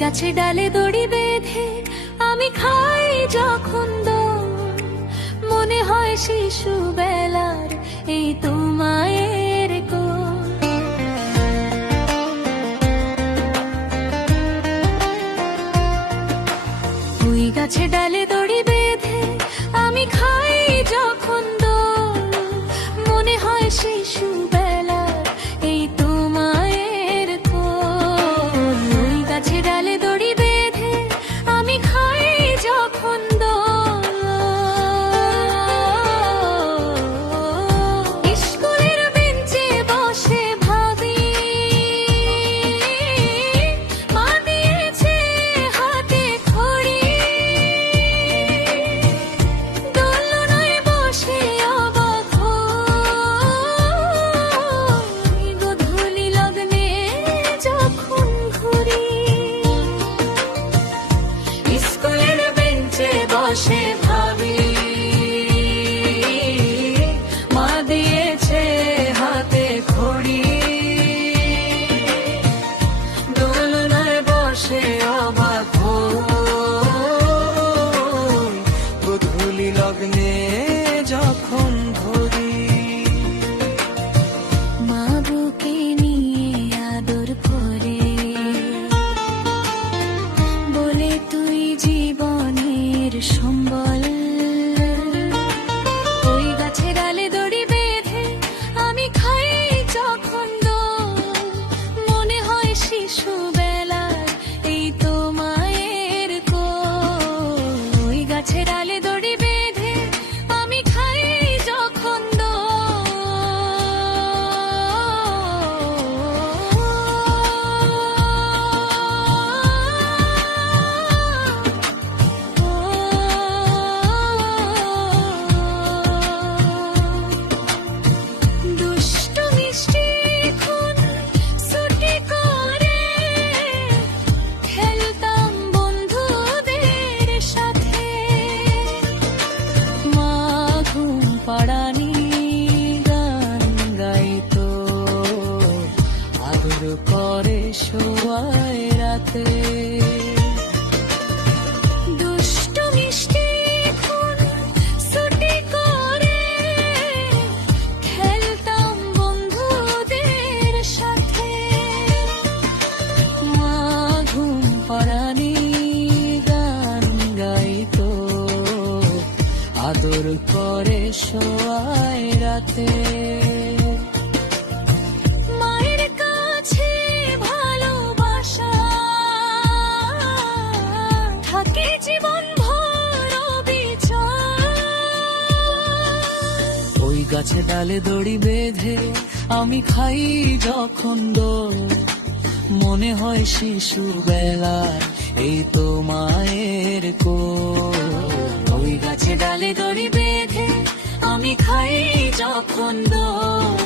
গাছে ডালে দড়ি বেঁধে আমি খাই যখন দোল, মনে হয় শিশু বেলার এই তো মায়ের কোল। ওই গাছে ডালে দড়ি বেঁধে আমি খাই যখন দোল, মনে হয় শিশু বেলার এই তো মায়ের কোল। ওই গাছে ডালে দড়ি বেঁধে আমি খাই যখন দোল। স্কুলের বেঞ্চে বসে ভাবি মা দিয়েছে হাতে খড়ি, দোলনায় বসে অবাক হই গোধূলি লগ্নে যখন ঘুরি। স্কুলের বেঞ্চে বসে ভাবি মা দিয়েছে হাতে খড়ি, দোলনায় বসে অবাক হই গোধূলি লগ্নে যখন ঘুরি। মা বুকে নিয়ে আদর করে বলে তুই জীবনের সম্বল। ওই গাছে ডালে দড়ি বেঁধে আমি খাই যখন দোল, মনে হয় শিশু বেলার এই তো মায়ের কোল। ওই গাছে ডালে দড়ি বেঁধে আমি খাই যখন দুষ্ট মিষ্টি খুন ছুটি করে খেলতাম বন্ধুদের সাথে। মা ঘুম পাড়ানি গান গাইতো আদর করে শোয়ায় রাতে। দুষ্ট মিষ্টি খুন ছুটি করে খেলতাম বন্ধুদের সাথে। মা ঘুম পাড়ানি গান গাইতো আদর করে শোয়ায় রাতে। মায়ের কাছে ভালোবাসা থাকে জীবন ভর অবিচার। ওই গাছে ডালে দড়ি বেঁধে আমি খাই যখন দোল, মনে হয় শিশু বেলার এই তো মায়ের কোল। ওই গাছে ডালে দড়ি বেঁধে আমি খাই যখন দোল।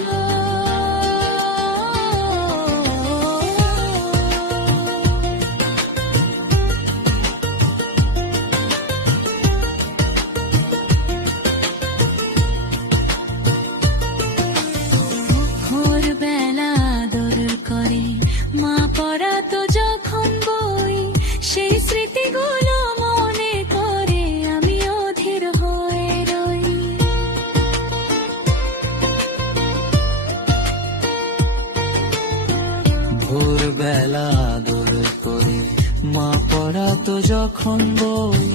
ভোরবেলা আদর করে মা পড়াতো যখন বই, সেই স্মৃতিগুলো মনে করে আমি অধীর হয়ে রই। ভোরবেলা আদর করে মা পড়াতো যখন বই,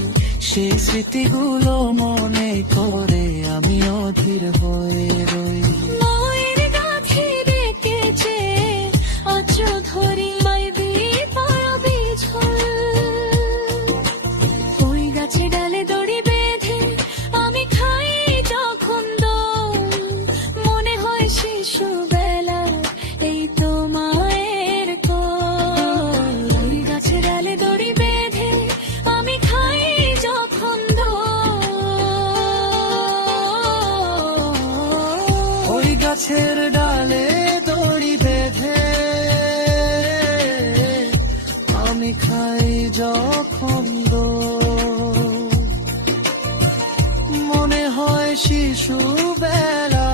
সেই স্মৃতিগুলো মনে করে আমি অধীর হয়ে রই। মায়ের গাথি ডেকেছে আজ ধরি মাইবি পারবি ঝোল। ওই গাছে ডালে দড়ি বেঁধে আমি খাই যখন দোল, মনে হয় শিশু বেলার এই তো মায়ের কোল। ওই গাছে ডালে দড়ি বেঁধে আমি খাই যখন দোল। ওই গাছের ডালে দড়ি বেঁধে আমি খাই যখন দোল, মনে হয় শিশু বেলা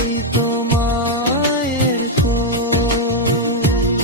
এই তো মায়ের কোল।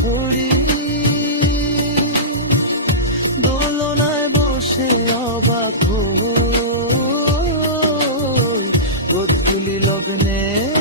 ধরি, দোলনায় বসে অবাক হই, গোধূলি লগ্নে